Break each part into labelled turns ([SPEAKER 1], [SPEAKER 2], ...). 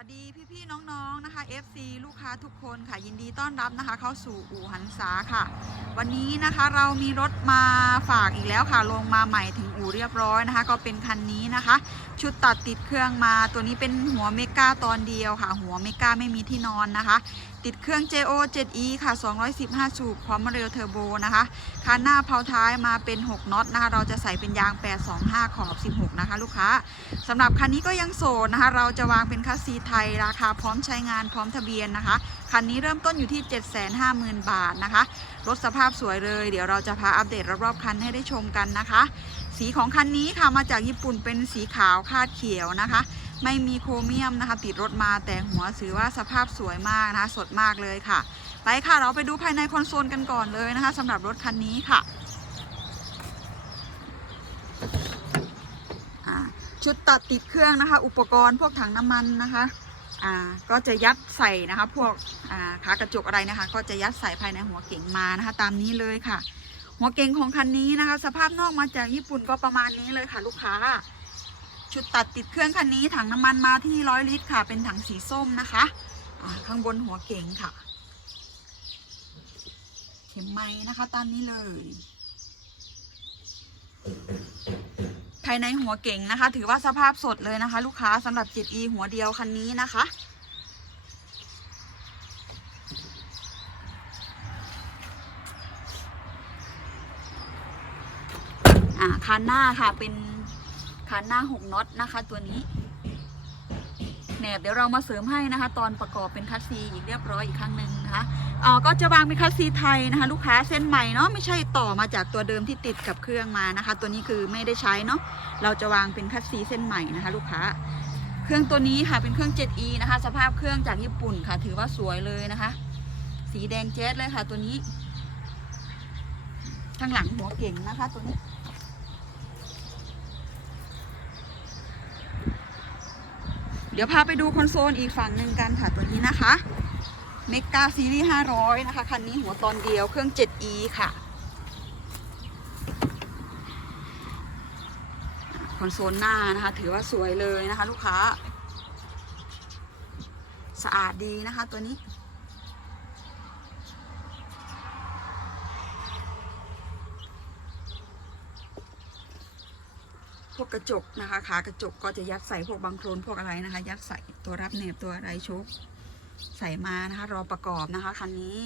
[SPEAKER 1] วัสดีพี่ๆน้องๆนะคะ FC ลูกค้าทุกคนค่ะยินดีต้อนรับนะคะ เข้าสู่อู่หันษาค่ะ วันนี้นะคะเรามีรถมาฝากอีกแล้วค่ะ ลงมาใหม่ถึงอู่เรียบร้อยนะคะ ก็เป็นคันนี้นะคะ ชุดตัดติดเครื่องมาตัวนี้เป็นหัวเมกาตอนเดียวค่ะ หัวเมกาไม่มีที่นอนนะคะ ติดเครื่อง JO 7E ค่ะ 215 สูบพร้อมมาเรลเทอร์โบนะคะคันหน้าเพาท้ายมาเป็น 6น็อตนะคะ เราจะใส่เป็นยาง 825 ขอบ 16 นะคะ ลูกค้าสำหรับคันนี้ก็ยังโสดนะคะ เราจะวางเป็นคัสซีไทย ราคาพร้อมใช้งานพร้อมทะเบียนนะคะ คันนี้เริ่มต้นอยู่ที่ 750,000 บาทนะคะ รถสภาพสวยเลย เดี๋ยวเราจะพาอัปเดตรอบๆคันให้ได้ชมกันนะคะ สีของคันนี้ค่ะมาจากญี่ปุ่นเป็นสีขาวคาดเขียวนะคะ ไม่มีโครเมียมนะคะ ติดรถมาแต่หัวถือว่าสภาพสวยมากนะคะ สดมากเลยค่ะไปค่ะเราไปดูภายในคอนโซลกันก่อนเลยนะคะสำหรับรถคันนี้ค่ะชุดตัดติดเครื่องนะคะ อุปกรณ์พวกถังน้ำมันนะคะอ่าก็จะยัดใส่นะคะ พวกอ่าขากระจกอะไรนะคะ ก็จะยัดใส่ภายในหัวเก๋งมานะคะ ตามนี้เลยค่ะ หัวเก๋งของคันนี้นะคะ สภาพนอกมาจากญี่ปุ่นก็ประมาณนี้เลยค่ะ ลูกค้า ชุดตัดติดเครื่องคันนี้ถังน้ำมันมาที่ร้อยลิตรค่ะ เป็นถังสีส้มนะคะข้างบนหัวเก๋งค่ะ เข็มไม้นะคะตามนี้เลย ภายในหัวเก่งนะคะ ถือว่าสภาพสดเลยนะคะ ลูกค้าสำหรับ 7e หัวเดียวคันนี้นะคะ อ่าคันหน้าค่ะเป็นคันหน้า6น็อตนะคะ ตัวนี้แหนบเดี๋ยวเรามาเสริมให้นะคะ ตอนประกอบเป็นคัสซีอีกเรียบร้อยอีกครั้งหนึ่งนะคะอ่าก็จะวางเป็นคัสซีไทยนะคะ ลูกค้าเส้นใหม่เนาะไม่ใช่ต่อมาจากตัวเดิมที่ติดกับเครื่องมานะคะ ตัวนี้คือไม่ได้ใช้เนาะเราจะวางเป็นคัสซีเส้นใหม่นะคะ ลูกค้า เครื่องตัวนี้ค่ะเป็นเครื่อง 7e นะคะ สภาพเครื่องจากญี่ปุ่นค่ะ ถือว่าสวยเลยนะคะ สีแดงแจ๊ดเลยค่ะ ตัวนี้ ข้างหลังหัวเก่งนะคะ ตัวนี้ เดี๋ยวพาไปดูคอนโซลอีกฝั่งหนึ่งกันค่ะตัวนี้นะคะเมกาซีรีส์500 นะคะ คันนี้หัวตอนเดียวเครื่อง 7e ค่ะ คอนโซลหน้านะคะ ถือว่าสวยเลยนะคะ ลูกค้า สะอาดดีนะคะตัวนี้ พวกกระจกนะคะ ขากระจกก็จะยัดใส่พวกบังโคลนพวกอะไรนะคะ ยัดใส่ตัวรับเนบตัวอะไรโชคใส่มานะคะ รอประกอบนะคะคันนี้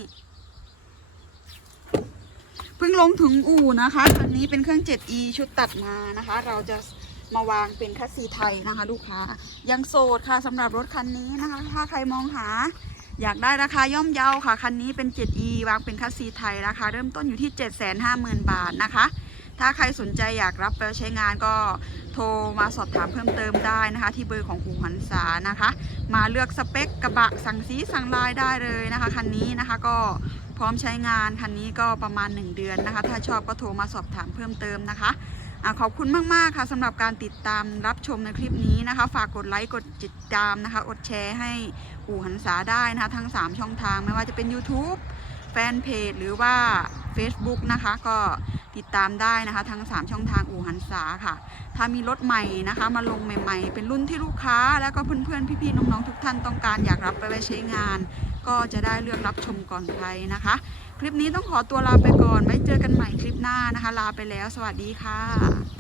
[SPEAKER 1] เพิ่งลงถึงอู่นะคะคันนี้เป็นเครื่อง 7e ชุดตัดมานะคะ เราจะมาวางเป็นคัสซีไทยนะคะ ลูกค้ายังโสดค่ะสำหรับรถคันนี้นะคะ ถ้าใครมองหาอยากได้ราคาย่อมเยาค่ะ คันนี้เป็น 7e วางเป็นคัสซีไทยราคาเริ่มต้นอยู่ที่ 750,000 บาทนะคะ ถ้าใครสนใจอยากรับไปใช้งานก็โทรมาสอบถามเพิ่มเติมได้นะคะ ที่เบอร์ของอู่หันษานะคะ มาเลือกสเปคกระบะสั่งสีสั่งลายได้เลยนะคะคันนี้นะคะก็พร้อมใช้งานคันนี้ก็ประมาณ 1 เดือนนะคะ ถ้าชอบก็โทรมาสอบถามเพิ่มเติมนะคะอะขอบคุณมาก ๆ ค่ะสำหรับการติดตามรับชมในคลิปนี้นะคะ ฝากกดไลค์ กดติดตามนะคะ กดแชร์ให้อู่หันษาได้นะคะ ทั้ง 3 ช่องทางไม่ว่าจะเป็น YouTube แฟนเพจหรือว่า Facebook นะคะ ก็ติดตามได้นะคะ ทั้ง 3 ช่องทางอู่หันษาค่ะ ถ้ามีรถใหม่นะคะ มาลงใหม่ ๆ เป็นรุ่นที่ลูกค้า แล้วก็เพื่อนๆพี่ๆน้องๆทุกท่านต้องการอยากรับไปไว้ใช้งาน ก็จะได้เลือกรับชมก่อนใครนะคะ คลิปนี้ต้องขอตัวลาไปก่อนไว้เจอกันใหม่คลิปหน้านะคะ ลาไปแล้ว สวัสดีค่ะ